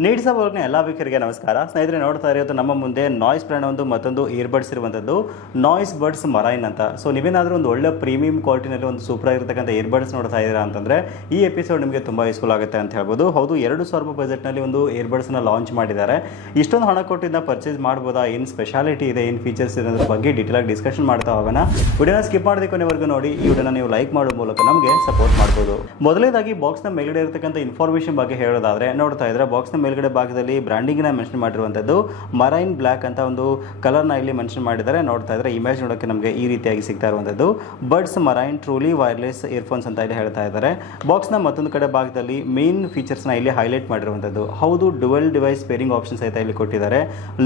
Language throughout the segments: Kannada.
ನೀಡ್ಸ್ ಅವ್ರನ್ನ ಎಲ್ಲ ವೀಕರಿಗೆ ನಮಸ್ಕಾರ. ಸ್ನೇಹಿತರೆ, ನೋಡ್ತಾ ಇರೋದು ನಮ್ಮ ಮುಂದೆ ನಾಯ್ಸ್ ಬ್ರ್ಯಾಂಡ್ ಒಂದು ಮತ್ತೊಂದು ಇಯರ್ಬಡ್ಸ್ ಇರುವಂಥದ್ದು ನಾಯ್ಸ್ ಬಡ್ಸ್ ಮರೈನ್ ಅಂತ. ಸೊ ನೀವೇನಾದರೂ ಒಂದು ಒಳ್ಳೆ ಪ್ರೀಮಿಯಂ ಕ್ವಾಲಿಟಿನಲ್ಲಿ ಒಂದು ಸೂಪರ್ ಆಗಿರ್ತಕ್ಕಂಥ ಇಯರ್ಬಡ್ಸ್ ನೋಡ್ತಾ ಇದ್ದೀರಾ ಅಂತಂದರೆ, ಈ ಎಪಿಸೋಡ್ ನಿಮಗೆ ತುಂಬ ಯೂಸ್ಫುಲ್ ಆಗುತ್ತೆ ಅಂತ ಹೇಳ್ಬೋದು. ಹೌದು, ಎರಡು ಸಾವಿರ ರೂಪಾಯಿ ಬಜೆಟ್ನಲ್ಲಿ ಒಂದು ಇಯರ್ಬಡ್ಸ್ನ ಲಾಂಚ್ ಮಾಡಿದ್ದಾರೆ. ಇಷ್ಟೊಂದು ಹಣ ಕೊಟ್ಟಿದ್ದ ಪರ್ಚೇಸ್ ಮಾಡ್ಬೋದಾ? ಏನು ಸ್ಪೆಷಾಲಿಟಿ ಇದೆ? ಏನು ಫೀಚರ್ಸ್ ಇದೆ ಅದ್ರ ಬಗ್ಗೆ ಡೀಟೇಲ್ ಆಗಿ ಡಿಸ್ಕಷನ್ ಮಾಡ್ತಾ ಹೋಗೋಣ. ವಿಡಿಯೋನ ಸ್ಕಿಪ್ ಮಾಡದೆ ಕೊನೆವರೆಗೂ ನೋಡಿ, ಈ ವಿಡಿಯೋನ ನೀವು ಲೈಕ್ ಮಾಡೋ ಮೂಲಕ ನಮಗೆ ಸಪೋರ್ಟ್ ಮಾಡ್ಬೋದು. ಮೊದಲೇದಾಗಿ ಬಾಕ್ಸ್ನ ಮೇಲ್ಗಡೆ ಇರತಕ್ಕಂಥ ಇನ್ಫಾರ್ಮೇಷನ್ ಬಗ್ಗೆ ಹೇಳೋದಾದ್ರೆ, ನೋಡ್ತಾ ಇದ್ರೆ ಬಾಕ್ಸ್ನ ಮೇಲ್ಗಡೆ ಭಾಗದಲ್ಲಿ ಬ್ರ್ಯಾಂಡಿಂಗ್ನ ಮೆನ್ಷನ್ ಮಾಡಿರುವಂಥದ್ದು ಮರೈನ್ ಬ್ಲ್ಯಾಕ್ ಅಂತ ಒಂದು ಕಲರ್ನ ಇಲ್ಲಿ ಮೆನ್ಷನ್ ಮಾಡಿದ್ದಾರೆ. ನೋಡ್ತಾ ಇದ್ರೆ ಇಮೇಜ್ ನೋಡೋಕ್ಕೆ ನಮಗೆ ಈ ರೀತಿಯಾಗಿ ಸಿಗ್ತಾ ಇರುವಂಥದ್ದು. Buds marine truly wireless earphones ಅಂತ ಇಲ್ಲಿ ಹೇಳ್ತಾ ಇದ್ದಾರೆ. ಬಾಕ್ಸ್ನ ಮತ್ತೊಂದು ಕಡೆ ಭಾಗದಲ್ಲಿ ಮೇನ್ ಫೀಚರ್ಸ್ನ ಇಲ್ಲಿ ಹೈಲೈಟ್ ಮಾಡಿರುವಂಥದ್ದು. ಹೌದು ಡುವೆಲ್ ಡಿವೈಸ್ ಪೇರಿಂಗ್ ಆಪ್ಷನ್ ಸಹಿತ ಇಲ್ಲಿ ಕೊಟ್ಟಿದ್ದಾರೆ.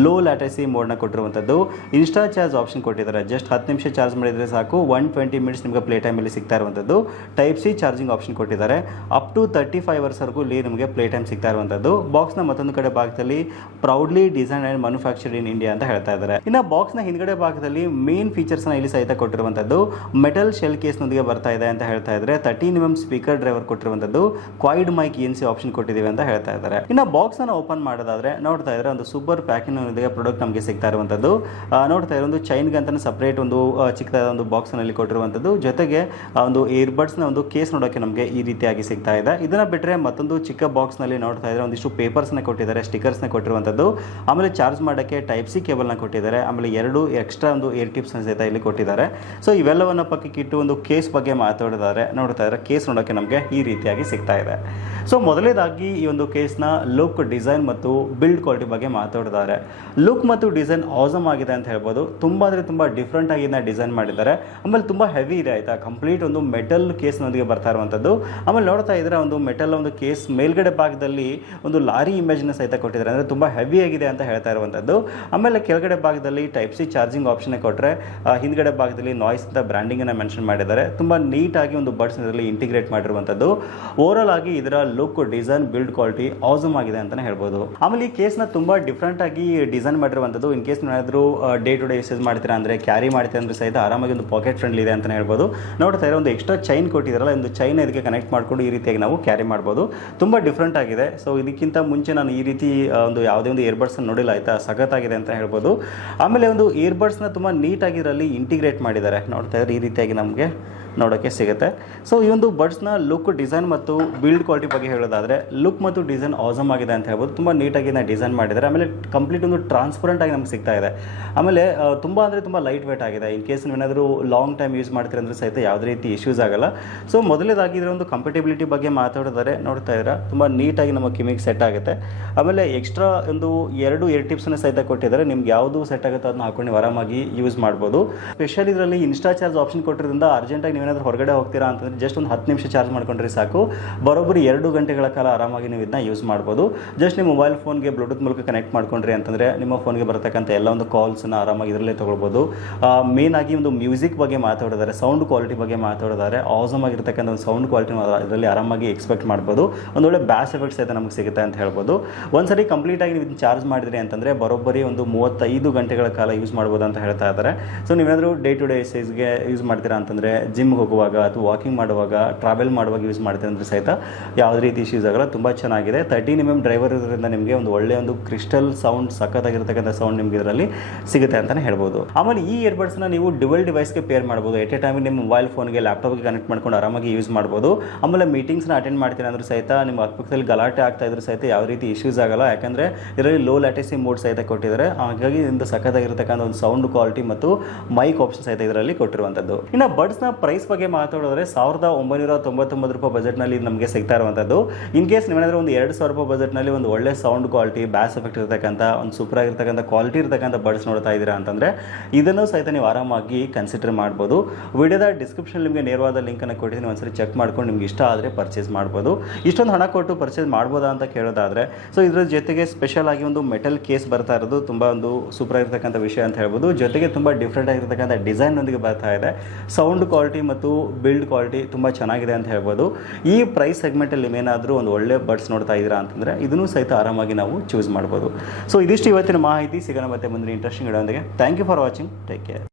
ಲೋ ಲ್ಯಾಟಸಿ ಮೋಡ್ನ ಕೊಟ್ಟಿರುವಂಥದ್ದು. ಇನ್ಸ್ಟಾ ಚಾರ್ಜ್ ಆಪ್ಷನ್ ಕೊಟ್ಟಿದ್ದಾರೆ. ಜಸ್ಟ್ ಹತ್ತು ನಿಮಿಷ ಚಾರ್ಜ್ ಮಾಡಿದರೆ ಸಾಕು. ಒನ್ ಟ್ವೆಂಟಿ ಮಿನಿಟ್ಸ್ ನಿಮಗೆ ಪ್ಲೇ ಟೈಮಲ್ಲಿ ಸಿಗ್ತಾ ಇರುವಂಥದ್ದು. ಟೈಪ್ ಸಿ ಚಾರ್ಜಿಂಗ್ ಆಪ್ಷನ್ ಕೊಟ್ಟಿದ್ದಾರೆ. ಅಪ್ ಟು ತರ್ಟಿ ಫೈವ್ ಅವರ್ಸ್ವರೆಗೂ ಇಲ್ಲಿ ನಿಮಗೆ ಪ್ಲೇ ಟೈಮ್ ಸಿಗ್ತಾ ಇರುವಂಥದ್ದು. ಬಾಕ್ಸ್ನ ಮತ್ತೊಂದು ಕಡೆ ಭಾಗದಲ್ಲಿ proudly design and manufactured in India ಅಂತ ಹೇಳ್ತಾ ಇದ್ದಾರೆ. ಇನ್ನು ಬಾಕ್ಸ್ನ ಹಿಂದ್ಗಡೆ ಭಾಗದಲ್ಲಿ ಮೇನ್ ಫೀಚರ್ಸ್ನ ಇಲ್ಲಿ ಸಹಿತ ಕೊಟ್ಟಿರುವಂಥದ್ದು ಮೆಟಲ್ ಶೆಲ್ ಕೇಸ್ನೊಂದಿಗೆ ಬರ್ತಾ ಇದೆ ಅಂತ ಹೇಳ್ತಾ ಇದ್ದಾರೆ. ತರ್ಟೀನ್ ಎಂ ಸ್ಪೀಕರ್ ಡ್ರೈವರ್ ಕೊಟ್ಟಿರುವಂಥದ್ದು quad mic N C option ಕೊಟ್ಟಿದ್ದೀವಿ ಅಂತ ಹೇಳ್ತಾ ಇದ್ದಾರೆ. ಇನ್ನು ಬಾಕ್ಸ್ ಅನ್ನು ಓಪನ್ ಮಾಡೋದಾದ್ರೆ ನೋಡ್ತಾ ಇದ್ರೆ ಒಂದು ಸೂಪರ್ ಪ್ಯಾಕಿಂಗ್ ಪ್ರಾಡಕ್ಟ್ ನಮಗೆ ಸಿಗ್ತಾ ಇರುವಂಥದ್ದು. ನೋಡ್ತಾ ಇದ್ರೆ ಒಂದು ಚೈನ್ಗೆ ಅಂತ ಸಪ್ರೇಟ್ ಒಂದು ಚಿಕ್ಕದಾದ ಒಂದು ಬಾಕ್ಸ್ನಲ್ಲಿ ಕೊಟ್ಟಿರುವಂಥದ್ದು. ಜೊತೆಗೆ ಒಂದು ನ ಒಂದು ಕೇಸ್ ನೋಡೋಕೆ ನಮಗೆ ಈ ರೀತಿಯಾಗಿ ಸಿಗ್ತಾ ಇದೆ. ಇದನ್ನ ಬಿಟ್ಟರೆ ಮತ್ತೊಂದು ಚಿಕ್ಕ ಬಾಕ್ಸ್ನಲ್ಲಿ ನೋಡ್ತಾ ಇದ್ರೆ ಒಂದಿಷ್ಟು ಪೇಪರ್ಸ್ನ ಕೊಟ್ಟಿದ್ದಾರೆ ಸ್ಟಿಕರ್ಸ್ನ ಕೊಟ್ಟಿರುವಂಥದ್ದು ಆಮೇಲೆ ಚಾರ್ಜ್ ಮಾಡೋಕ್ಕೆ ಟೈಪ್ ಸಿ ಕೇಬಲ್ನ ಕೊಟ್ಟಿದ್ದಾರೆ. ಆಮೇಲೆ ಎರಡು ಎಕ್ಸ್ಟ್ರಾ ಒಂದು ಏರ್ ಟಿಪ್ಸ್ನ ಸಹಿತ ಇಲ್ಲಿ ಕೊಟ್ಟಿದ್ದಾರೆ. ಸೊ ಇವೆಲ್ಲವನ್ನು ಪಕ್ಕಕ್ಕೆ ಇಟ್ಟು ಒಂದು ಕೇಸ್ ಬಗ್ಗೆ ಮಾತಾಡಿದ್ದಾರೆ ನೋಡ್ತಾ ಇದ್ದಾರೆ ಕೇಸ್ ನೋಡೋಕ್ಕೆ ನಮಗೆ ಈ ರೀತಿಯಾಗಿ ಸಿಗ್ತಾ ಇದೆ. ಸೊ ಮೊದಲನೇದಾಗಿ ಈ ಒಂದು ಕೇಸ್ನ ಲುಕ್ ಡಿಸೈನ್ ಮತ್ತು ಬಿಲ್ಡ್ ಕ್ವಾಲಿಟಿ ಬಗ್ಗೆ ಮಾತಾಡಿದ್ದಾರೆ. ಲುಕ್ ಮತ್ತು ಡಿಸೈನ್ ಆಸಮ್ ಆಗಿದೆ ಅಂತ ಹೇಳ್ಬೋದು. ತುಂಬ ಅಂದರೆ ತುಂಬ ಡಿಫ್ರೆಂಟ್ ಆಗಿ ಇದನ್ನ ಡಿಸೈನ್ ಮಾಡಿದ್ದಾರೆ. ಆಮೇಲೆ ತುಂಬ ಹೆವಿ ಇದೆ, ಆಯಿತಾ? ಕಂಪ್ಲೀಟ್ ಒಂದು ಮೆಟಲ್ ಕೇಸ್ನೊಂದಿಗೆ ಬರ್ತಾ ಇರುವಂಥದ್ದು ಆಮೇಲೆ ನೋಡ್ತಾ ಇದ್ರೆ ಒಂದು ಮೆಟಲ್ ಒಂದು ಕೇಸ್ ಮೇಲ್ಗಡೆ ಭಾಗದಲ್ಲಿ ಒಂದು ಲಾರಿ ಇಮೇಜ್ನ ಸಹಿತ ಕೊಟ್ಟಿದ್ದಾರೆ. ಅಂದರೆ ತುಂಬ ಹೆವಿ ಆಗಿದೆ ಅಂತ ಹೇಳ್ತಾ ಇರುವಂಥದ್ದು ಆಮೇಲೆ ಕೆಳಗಡೆ ಭಾಗದಲ್ಲಿ ಟೈಪ್ ಸಿ ಚಾರ್ಜಿಂಗ್ ಆಪ್ಷನ್ ಕೊಟ್ಟರೆ ಹಿಂದ್ಗಡೆ ಭಾಗದಲ್ಲಿ ನಾಯ್ಸ್ ಅಂತ ಬ್ರ್ಯಾಂಡಿಂಗನ್ನು ಮೆನ್ಷನ್ ಮಾಡಿದ್ದಾರೆ. ತುಂಬ ನೀಟಾಗಿ ಒಂದು ಬಡ್ಸ್ ಇದರಲ್ಲಿ ಇಂಟಿಗ್ರೇಟ್ ಮಾಡಿರುವಂಥದ್ದು ಓವರಾಲ್ ಆಗಿ ಇದರ look design build quality awesome ಆಗಿದೆ ಅಂತಲೇ ಹೇಳ್ಬೋದು. ಆಮೇಲೆ ಈ ಕೇಸ್ನ ತುಂಬ ಡಿಫ್ರೆಂಟ್ ಆಗಿ ಡಿಸೈನ್ ಮಾಡಿರುವಂಥದ್ದು ಇನ್ ಕೇಸ್ ಏನಾದರೂ ಡೇ ಟು ಡೇ ಯೂಸೇಜ್ ಮಾಡ್ತೀರಾ ಅಂದರೆ ಕ್ಯಾರಿ ಮಾಡ್ತೀರಾ ಅಂದ್ರೆ ಸಹಿತ ಆರಾಮಾಗಿ ಒಂದು ಪಾಕೆಟ್ ಫ್ರೆಂಡ್ಲಿ ಇದೆ ಅಂತಲೇ ಹೇಳ್ಬೋದು. ನೋಡ್ತಾ ಇರೋ ಒಂದು ಎಕ್ಸ್ಟ್ರಾ ಚೈನ್ ಕೊಟ್ಟಿದ್ದಾರಲ್ಲ ಒಂದು ಚೈನ್ ಇದಕ್ಕೆ ಕನೆಕ್ಟ್ ಮಾಡ್ಕೊಂಡು ಈ ರೀತಿಯಾಗಿ ನಾವು ಕ್ಯಾರಿ ಮಾಡ್ಬೋದು. ತುಂಬ ಡಿಫ್ರೆಂಟ್ ಆಗಿದೆ. ಸೊ ಇದಕ್ಕಿಂತ ಮುಂಚೆ ನಾನು ಈ ರೀತಿ ಒಂದು ಯಾವುದೇ ಒಂದು ಇಯರ್ಬಡ್ಸ್ ನೋಡಿಲ್ಲ, ಆಯಿತಾ? ಸಖತ್ತಾಗಿದೆ ಅಂತ ಹೇಳ್ಬೋದು. ಆಮೇಲೆ ಒಂದು ಇಯರ್ಬಡ್ಸ್ನ ತುಂಬ ನೀಟಾಗಿ ಇದರಲ್ಲಿ ಇಂಟಿಗ್ರೇಟ್ ಮಾಡಿದ್ದಾರೆ. ನೋಡ್ತಾ ಇದ್ರೆ ಈ ರೀತಿಯಾಗಿ ನಮಗೆ. ನೋಡೋಕ್ಕೆ ಸಿಗುತ್ತೆ. ಸೊ ಈ ಒಂದು ಬಡ್ಸ್ನ ಲುಕ್ ಡಿಸೈನ್ ಮತ್ತು ಬಿಲ್ಡ್ ಕ್ವಾಲಿಟಿ ಬಗ್ಗೆ ಹೇಳೋದಾದರೆ ಲುಕ್ ಮತ್ತು ಡಿಸೈನ್ ಆಸಮ್ ಆಗಿದೆ ಅಂತ ಹೇಳ್ಬೋದು. ತುಂಬ ನೀಟಾಗಿ ಇದನ್ನ ಡಿಸೈನ್ ಮಾಡಿದ್ದಾರೆ. ಆಮೇಲೆ ಕಂಪ್ಲೀಟ್ ಒಂದು ಟ್ರಾನ್ಸ್ಪರೆಂಟ್ ಆಗಿ ನಮ್ಗೆ ಸಿಗ್ತಾ ಇದೆ. ಆಮೇಲೆ ತುಂಬ ಅಂದರೆ ತುಂಬ ಲೈಟ್ ವೇಟ್ ಆಗಿದೆ. ಇನ್ ಕೇಸ್ ನೀವೇನಾದರೂ ಲಾಂಗ್ ಟೈಮ್ ಯೂಸ್ ಮಾಡ್ತೀರ ಅಂದರೆ ಸಹಿತ ಯಾವುದೇ ರೀತಿ ಇಶ್ಯೂಸ್ ಆಗಲ್ಲ. ಸೊ ಮೊದಲೇದಾಗಿ ಇದರ ಒಂದು ಕಂಫರ್ಟೆಬಿಲಿಟಿ ಬಗ್ಗೆ ಮಾತಾಡಿದರೆ ನೋಡ್ತಾ ಇದ್ರೆ ತುಂಬ ನೀಟಾಗಿ ನಮ್ಮ ಕಿಮಿಗೆ ಸೆಟ್ ಆಗುತ್ತೆ. ಆಮೇಲೆ ಎಕ್ಸ್ಟ್ರಾ ಒಂದು ಎರಡು ಏರ್ ಟಿಪ್ಸ್ನ ಸಹಿತ ಕೊಟ್ಟಿದ್ದಾರೆ. ನಿಮ್ಗೆ ಯಾವುದು ಸೆಟ್ ಆಗುತ್ತೋ ಅದನ್ನ ಹಾಕೊಂಡು ನೀವು ಆರಾಮಾಗಿ ಯೂಸ್ ಮಾಡ್ಬೋದು. ಸ್ಪೆಷಲ್ ಇದರಲ್ಲಿ ಇನ್ಸ್ಟಾ ಚಾರ್ಜ್ ಆಪ್ಷನ್ ಕೊಟ್ಟಿರೋದ್ರಿಂದ ಅರ್ಜೆಂಟಾಗಿ ನೀವೇನಾದ್ರೂ ಹೊರಗಡೆ ಹೋಗ್ತೀರಾ ಅಂತಂದ್ರೆ ಜಸ್ಟ್ ಒಂದು ಹತ್ತು ನಿಮಿಷ ಚಾರ್ಜ್ ಮಾಡ್ಕೊಂಡ್ರೆ ಸಾಕು. ಬರೋಬ್ಬರಿ ಎರಡು ಗಂಟೆಗಳ ಕಾಲ ಆರಾಮಾಗಿ ನೀವು ಇದನ್ನ ಯೂಸ್ ಮಾಡ್ಬೋದು. ಜಸ್ಟ್ ನಿಮ್ಮ ಮೊಬೈಲ್ ಫೋನ್ಗೆ ಬ್ಲೂಟೂತ್ ಮೂಲಕ ಕನೆಕ್ಟ್ ಮಾಡ್ಕೊಂಡ್ರಿ ಅಂತಂದರೆ ನಿಮ್ಮ ಫೋನ್ಗೆ ಬರತಕ್ಕಂಥ ಎಲ್ಲ ಒಂದು ಕಾಲ್ಸ್ನ ಆರಾಮಾಗಿ ಇದರಲ್ಲೇ ತೊಗೊಳ್ಬೋದು. ಮೇನ್ ಆಗಿ ಒಂದು ಮ್ಯೂಸಿಕ್ ಬಗ್ಗೆ ಮಾತಾಡಿದ್ದಾರೆ ಸೌಂಡ್ ಕ್ವಾಲಿಟಿ ಬಗ್ಗೆ ಮಾತಾಡಿದ್ದಾರೆ ಆಸಮ್ ಆಗಿರ್ತಕ್ಕಂಥ ಒಂದು ಸೌಂಡ್ ಕ್ವಾಲಿಟಿ ಇದರಲ್ಲಿ ಆರಾಮಾಗಿ ಎಕ್ಸ್ಪೆಕ್ಟ್ ಮಾಡ್ಬೋದು. ಒಂದೊಳ್ಳೆ ಬ್ಯಾಸ್ ಎಫೆಕ್ಟ್ಸ್ ಸಹಿತ ನಮಗೆ ಸಿಗುತ್ತೆ ಅಂತ ಹೇಳ್ಬೋದು. ಒಂದ್ಸರಿ ಕಂಪ್ಲೀಟ್ ಆಗಿ ನೀವು ಚಾರ್ಜ್ ಮಾಡಿದ್ರಿ ಅಂತಂದರೆ ಬರೋಬ್ಬರಿ ಒಂದು ಮೂವತ್ತೈದು ಗಂಟೆಗಳ ಕಾಲ ಯೂಸ್ ಮಾಡ್ಬೋದು ಅಂತ ಹೇಳ್ತಾ ಇದ್ದಾರೆ ಸೊ ನೀವೇನಾದರೂ ಡೇ ಟು ಡೇ ಸೈಜ್ಗೆ ಯೂಸ್ ಮಾಡ್ತೀರಾ ಅಂತಂದರೆ ಜಿಮ್ ಹೋಗುವಾಗ ಅಥವಾ ವಾಕಿಂಗ್ ಮಾಡುವಾಗ ಟ್ರಾವೆಲ್ ಮಾಡುವಾಗ ಯೂಸ್ ಮಾಡ್ತೀನಿ ಅಂದರೆ ಸಹಿತ ಯಾವುದೇ ರೀತಿ ಇಶ್ಯೂಸ್ ಆಗಲ್ಲ, ತುಂಬ ಚೆನ್ನಾಗಿದೆ. ತರ್ಟೀನ್ ಎಂ ಎಂ ಡ್ರೈವರ್ ಇರೋದ್ರಿಂದ ನಿಮಗೆ ಒಂದು ಒಳ್ಳೆಯ ಒಂದು ಕ್ರಿಸ್ಟಲ್ ಸೌಂಡ್ ಸಖತ್ತಾಗಿರ್ತಕ್ಕಂಥ ಸೌಂಡ್ ನಿಮಗೆ ಇದರಲ್ಲಿ ಸಿಗುತ್ತೆ ಅಂತಲೇ ಹೇಳ್ಬೋದು. ಆಮೇಲೆ ಈ ಇಯರ್ಬಡ್ಸ್ನ ನೀವು ಡಿವಲ್ ಡಿವೈಸ್ಗೆ ಪೇರ್ ಮಾಡ್ಬೋದು. ಎಟ್ ಎ ಟೈಮ್ ನಿಮ್ಮ ಮೊಬೈಲ್ ಫೋನ್ಗೆ ಲ್ಯಾಪ್ಟಾಪ್ಗೆ ಕನೆಕ್ಟ್ ಮಾಡ್ಕೊಂಡು ಆರಾಮಾಗಿ ಯೂಸ್ ಮಾಡ್ಬೋದು. ಆಮೇಲೆ ಮೀಟಿಂಗ್ಸ್ನ ಅಟೆಂಡ್ ಮಾಡ್ತೀನಿ ಅಂದ್ರೆ ಸಹಿತ ನಿಮ್ಮ ಅಕ್ಕಪಕ್ಕದಲ್ಲಿ ಗಲಾಟೆ ಆಗ್ತಾ ಇದ್ರೆ ಸಹಿತ ಯಾವ ರೀತಿ ಇಶ್ಯೂಸ್ ಆಗಲ್ಲ. ಯಾಕಂದರೆ ಇದರಲ್ಲಿ ಲೋ ಲ್ಯಾಟೆಸಿ ಮೋಡ್ ಸಹಿತ ಕೊಟ್ಟಿದ್ದಾರೆ. ಹಾಗಾಗಿ ಇದರಿಂದ ಸಖತ್ತಾಗಿರ್ತಕ್ಕಂಥ ಒಂದು ಸೌಂಡ್ ಕ್ವಾಲಿಟಿ ಮತ್ತು ಮೈಕ್ ಆಪ್ಷನ್ ಸಹಿತ ಇದರಲ್ಲಿ ಕೊಟ್ಟಿರುವಂಥದ್ದು. ಇನ್ನು ಬಡ್ಸ್ನ ಪ್ರೈಸ್ ಬಗ್ಗೆ ಮಾತಾಡಿದ್ರೆ ಸಾವಿರದ ಒಂಬೈನೂರ ತೊಂಬತ್ತೊಂಬತ್ತು ರೂಪಾಯಿ ಬಜೆಟ್ನಲ್ಲಿ ನಮಗೆ ಸಿಗ್ತಾ ಇರುವಂಥದ್ದು ಇನ್ ಕೇಸ್ ನೀವೇನಾದ್ರೂ ಒಂದು ಎರಡು ಸಾವಿರ ರೂಪಾಯಿ ಬಜೆಟ್ನಲ್ಲಿ ಒಂದು ಒಳ್ಳೆ ಸೌಂಡ್ ಕ್ವಾಲಿಟಿ ಬ್ಯಾಸ್ ಎಫೆಕ್ಟ್ ಇರತಕ್ಕಂಥ, ಒಂದು ಸೂಪರ್ ಆಗಿರ್ತಕ್ಕಂಥ ಕ್ವಾಲಿಟಿ ಇರತಕ್ಕಂಥ ಬಡ್ಸ್ ನೋಡ್ತಾ ಇದ್ದೀರಾ ಅಂತಂದರೆ, ಇದನ್ನು ಸಹಿತ ನೀವು ಆರಾಮಾಗಿ ಕನ್ಸಿಡರ್ ಮಾಡ್ಬೋದು. ವಿಡಿಯೋದ ಡಿಸ್ಕ್ರಿಪ್ಷನ್ ನಿಮಗೆ ನೇರವಾದ ಲಿಂಕನ್ನು ಕೊಟ್ಟಿದ್ದೀನಿ. ಒಂದ್ಸರಿ ಚೆಕ್ ಮಾಡ್ಕೊಂಡು ನಿಮ್ಗೆ ಇಷ್ಟ ಆದರೆ ಪರ್ಚೇಸ್ ಮಾಡ್ಬೋದು. ಇಷ್ಟೊಂದು ಹಣ ಕೊಟ್ಟು ಪರ್ಚೇಸ್ ಮಾಡ್ಬೋದಾ ಅಂತ ಕೇಳೋದಾದರೆ ಸೊ ಇದ್ರ ಜೊತೆಗೆ ಸ್ಪೆಷಲ್ ಆಗಿ ಒಂದು ಮೆಟಲ್ ಕೇಸ್ ಬರ್ತಾ ಇರೋದು ತುಂಬ ಒಂದು ಸೂಪರ್ ಆಗಿರ್ತಕ್ಕಂಥ ವಿಷಯ ಅಂತ ಹೇಳ್ಬೋದು. ಜೊತೆಗೆ ತುಂಬ ಡಿಫ್ರೆಂಟ್ ಆಗಿರ್ತಕ್ಕಂಥ ಡಿಸೈನ್ನೊಂದಿಗೆ ಬರ್ತಾ ಇದೆ. ಸೌಂಡ್ ಕ್ವಾಲಿಟಿ ಮತ್ತು ಬಿಲ್ಡ್ ಕ್ವಾಲಿಟಿ ತುಂಬ ಚೆನ್ನಾಗಿದೆ ಅಂತ ಹೇಳ್ಬೋದು. ಈ ಪ್ರೈಸ್ ಸೆಗ್ಮೆಂಟಲ್ಲಿ ನೀವೇನಾದರೂ ಒಂದು ಒಳ್ಳೆ ಬಡ್ಸ್ ನೋಡ್ತಾ ಇದ್ದೀರಾ ಅಂತಂದರೆ ಇದನ್ನು ಸಹಿತ ಆರಾಮಾಗಿ ನಾವು ಚೂಸ್ ಮಾಡ್ಬೋದು. ಸೊ ಇದಿಷ್ಟು ಇವತ್ತಿನ ಮಾಹಿತಿ. ಸಿಗೋಣ ಮತ್ತೆ ಮುಂದಿನ interesting ಇಡೋಂದಿಗೆ thank you for watching take care